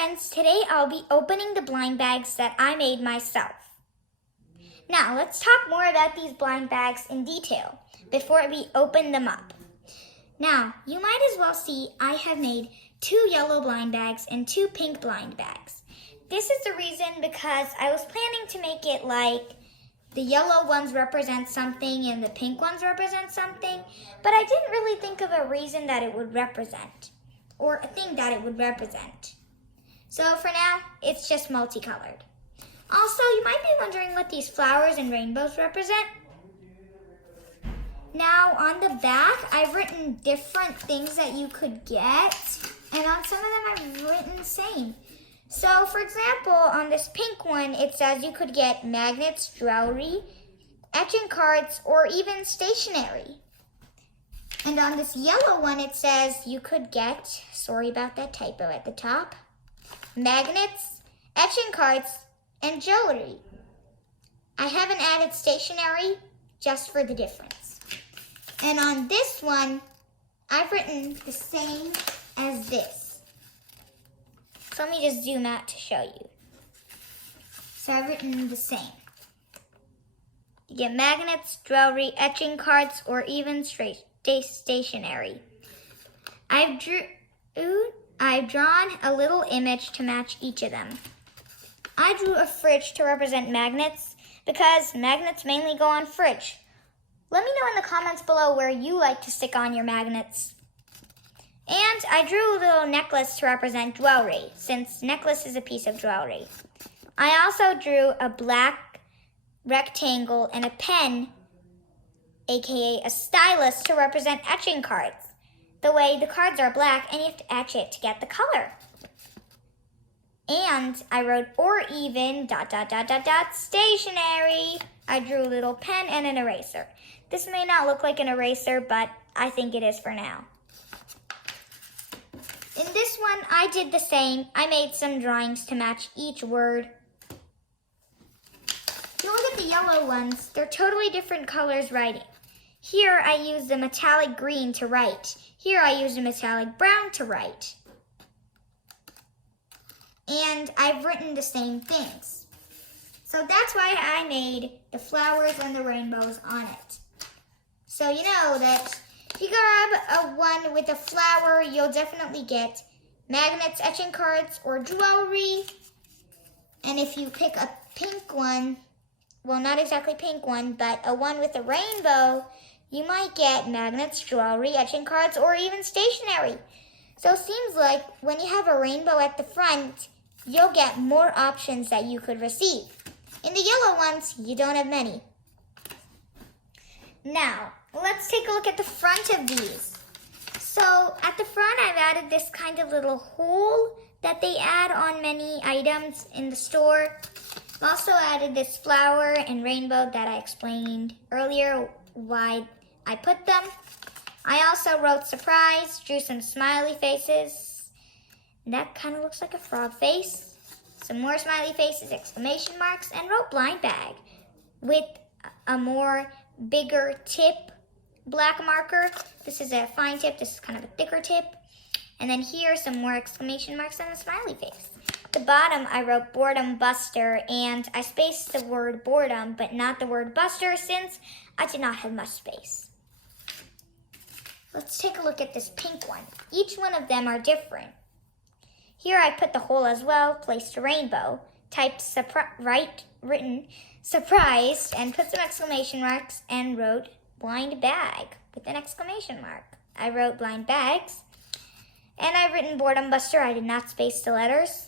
friends, today I'll be opening the blind bags that I made myself. Now let's talk more about these blind bags in detail before we open them up. Now you might as well see I have made 2 yellow blind bags and 2 pink blind bags. This is the reason because I was planning to make it like the yellow ones represent something and the pink ones represent something, but I didn't really think of a reason that it would represent or a thing that it would represent. So for now, it's just multicolored. Also, you might be wondering what these flowers and rainbows represent. Now, on the back, I've written different things that you could get, and on some of them I've written the same. So, for example, on this pink one, it says you could get magnets, jewelry, etching cards, or even stationery. And on this yellow one, it says you could get, sorry about that typo at the top, magnets, etching cards, and jewelry. I haven't added stationery just for the difference. And on this one, I've written the same as this. So let me just zoom out to show you. So I've written the same. You get magnets, jewelry, etching cards, or even stationery. I've drawn a little image to match each of them. I drew a fridge to represent magnets because magnets mainly go on fridge. Let me know in the comments below where you like to stick on your magnets. And I drew a little necklace to represent jewelry, since necklace is a piece of jewelry. I also drew a black rectangle and a pen, aka a stylus, to represent etching cards. The way the cards are black and you have to etch it to get the color. And I wrote or even ... stationery. I drew a little pen and an eraser. This may not look like an eraser, but I think it is for now. In this one, I did the same. I made some drawings to match each word. If you look at the yellow ones, they're totally different colors writing. Here I used a metallic green to write. Here I used a metallic brown to write. And I've written the same things. So that's why I made the flowers and the rainbows on it. So you know that if you grab a one with a flower, you'll definitely get magnets, etching cards, or jewelry. And if you pick a pink one, well, not exactly pink one, but a one with a rainbow, you might get magnets, jewelry, etching cards, or even stationery. So it seems like when you have a rainbow at the front, you'll get more options that you could receive. In the yellow ones, you don't have many. Now, let's take a look at the front of these. So at the front, I've added this kind of little hole that they add on many items in the store. I've also added this flower and rainbow that I explained earlier why I put them. I also wrote surprise, drew some smiley faces. That kind of looks like a frog face. Some more smiley faces, exclamation marks, and wrote blind bag with a more bigger tip black marker. This is a fine tip, this is kind of a thicker tip. And then here, some more exclamation marks and a smiley face. At the bottom, I wrote boredom buster, and I spaced the word boredom, but not the word buster, since I did not have much space. Let's take a look at this pink one. Each one of them are different. Here I put the hole as well, placed a rainbow, typed written surprised, and put some exclamation marks and wrote blind bag with an exclamation mark. I wrote blind bags, and I've written boredom buster. I did not space the letters.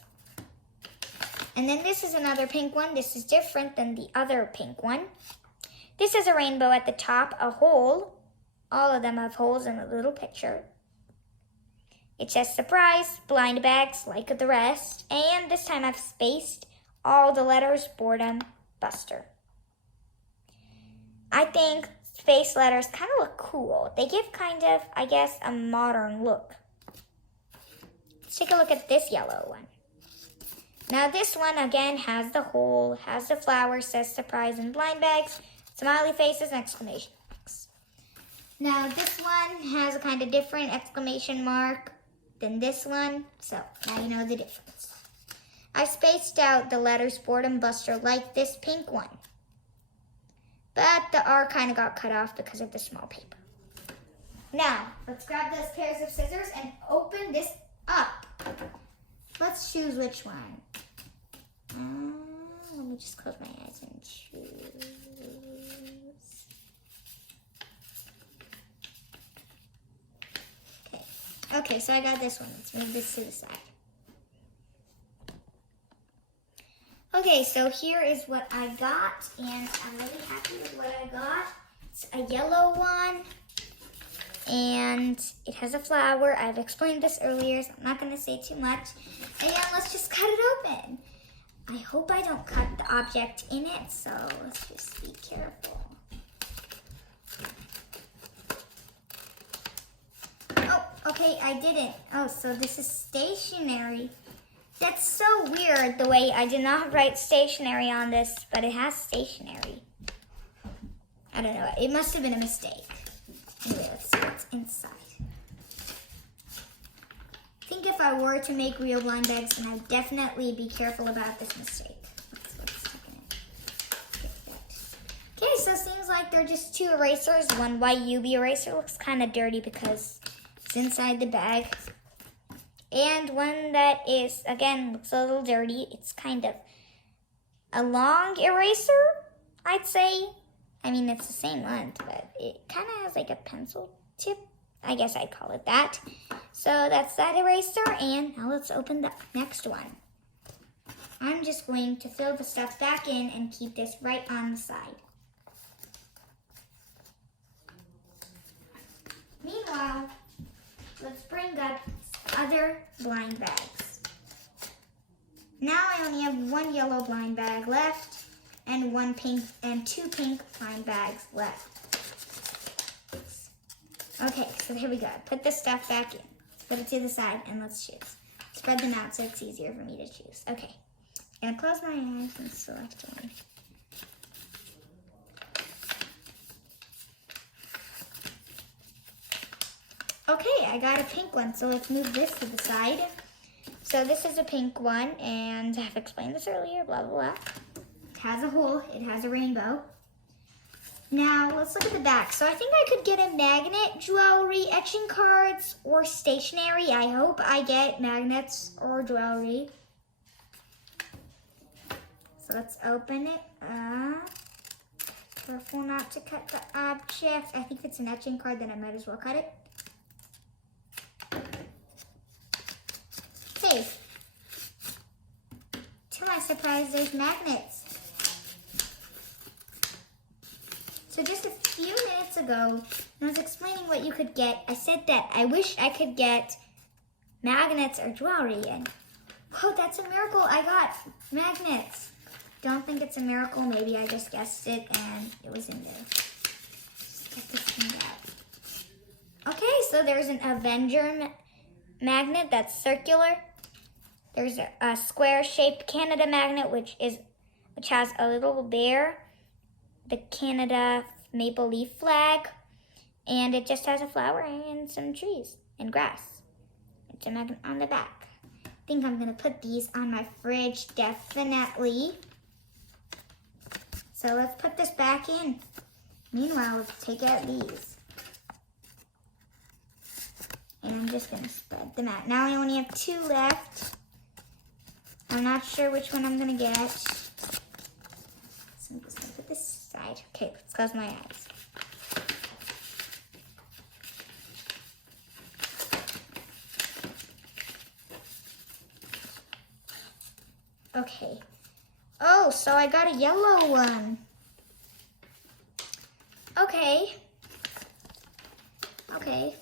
And then this is another pink one. This is different than the other pink one. This is a rainbow at the top, a hole. All of them have holes in a little picture. It says surprise, blind bags, like the rest. And this time I've spaced all the letters, boredom buster. I think space letters kind of look cool. They give kind of, I guess, a modern look. Let's take a look at this yellow one. Now this one, again, has the hole, has the flower, says surprise and blind bags, smiley faces, and exclamation marks. Now this one has a kind of different exclamation mark than this one, so now you know the difference. I spaced out the letters boredumbuster like this pink one. But the R kind of got cut off because of the small paper. Now, let's grab those pairs of scissors and open this up. Let's choose which one. Let me just close my eyes and choose. Okay, so I got this one. Let's move this to the side. Okay, so here is what I got, and I'm really happy with what I got. It's a yellow one, and it has a flower. I've explained this earlier, so I'm not going to say too much. And let's just cut it open. I hope I don't cut the object in it, so let's just be careful. Oh, okay, I didn't. Oh, so this is stationery. That's so weird the way I did not write stationery on this, but it has stationery. I don't know. It must have been a mistake. Anyway, let's see what's inside. I think if I were to make real blind bags, then I'd definitely be careful about this mistake. Let's stick in it. Okay, so it seems like they're just two erasers. One white UV eraser looks kind of dirty because it's inside the bag. And one that is, again, looks a little dirty. It's kind of a long eraser, I'd say. I mean, it's the same length, but it kind of has like a pencil tip. I guess I'd call it that. So that's that eraser, and now let's open the next one. I'm just going to fill the stuff back in and keep this right on the side. Meanwhile, let's bring up other blind bags. Now I only have one yellow blind bag left and one pink and two pink blind bags left. Okay, so here we go. Put this stuff back in. Put it to the side and let's choose. Spread them out so it's easier for me to choose. Okay, I'm gonna close my eyes and select one. Okay, I got a pink one, so let's move this to the side. So this is a pink one, and I've explained this earlier, blah, blah, blah. It has a hole, it has a rainbow. Now, let's look at the back. So I think I could get a magnet, jewelry, etching cards, or stationery. I hope I get magnets or jewelry. So let's open it up. Careful not to cut the object. I think if it's an etching card, then I might as well cut it. Hey, to my surprise, there's magnets. So just a few minutes ago, when I was explaining what you could get, I said that I wish I could get magnets or jewelry, and oh, that's a miracle, I got magnets. Don't think it's a miracle, maybe I just guessed it and it was in there. Just get this thing out. Okay, so there's an Avenger magnet that's circular. There's a square-shaped Canada magnet, which has a little bear, the Canada maple leaf flag, and it just has a flower and some trees and grass. It's a magnet on the back. I think I'm gonna put these on my fridge, definitely. So let's put this back in. Meanwhile, let's take out these. And I'm just gonna spread them out. Now I only have two left. I'm not sure which one I'm gonna get. So I'm just gonna put this aside. Okay, let's close my eyes. Okay. Oh, so I got a yellow one. Okay. Okay.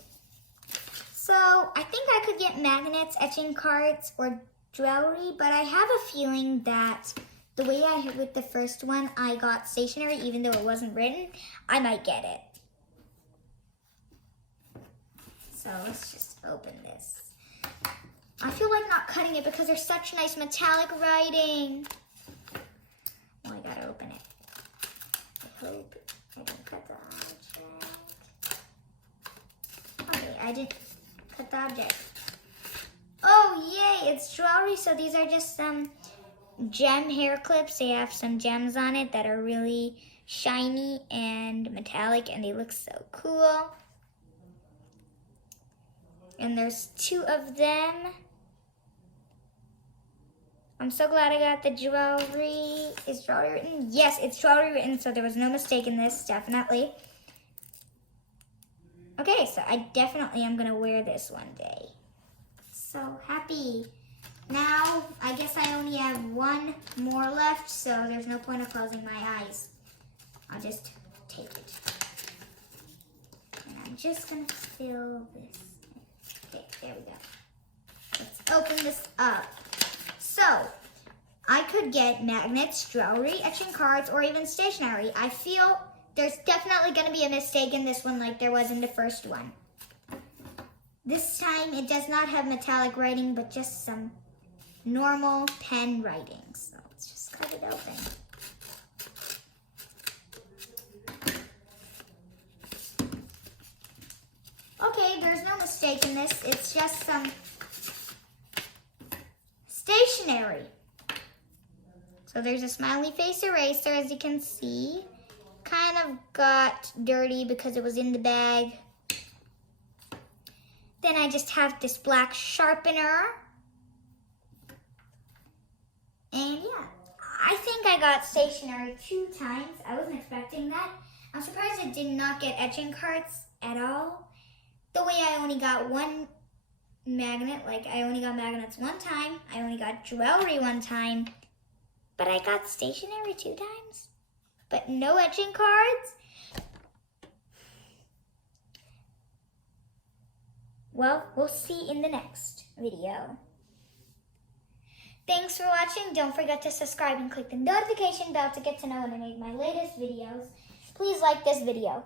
So I think I could get magnets, etching cards, or jewelry, but I have a feeling that the way I hit with the first one, I got stationery, even though it wasn't written. I might get it. So let's just open this. I feel like not cutting it because there's such nice metallic writing. Oh, I gotta open it. I hope I didn't cut the object. Okay, I didn't cut the object. Oh Oh, yay, it's jewelry. So these are just some gem hair clips. They have some gems on it that are really shiny and metallic, and they look so cool. And there's 2 of them. I'm so glad I got the jewelry. Is jewelry written? Yes, it's jewelry written, so there was no mistake in this, definitely. Okay, so I definitely am gonna wear this one day. So happy. Now, I guess I only have 1 more left, so there's no point of closing my eyes. I'll just take it. And I'm just gonna fill this. Okay, there we go. Let's open this up. So, I could get magnets, jewelry, etching cards, or even stationery. I feel there's definitely gonna be a mistake in this one like there was in the first one. This time, it does not have metallic writing, but just some normal pen writing. So let's just cut it open. Okay, there's no mistake in this. It's just some stationery. So there's a smiley face eraser, as you can see. Kind of got dirty because it was in the bag. Then I just have this black sharpener. And yeah, I think I got stationery 2 times. I wasn't expecting that. I'm surprised I did not get etching cards at all. The way I only got 1 magnet, like I only got magnets 1 time. I only got jewelry 1 time. But I got stationery 2 times. But no etching cards. Well, we'll see in the next video. Thanks for watching. Don't forget to subscribe and click the notification bell to get to know when I make my latest videos. Please like this video.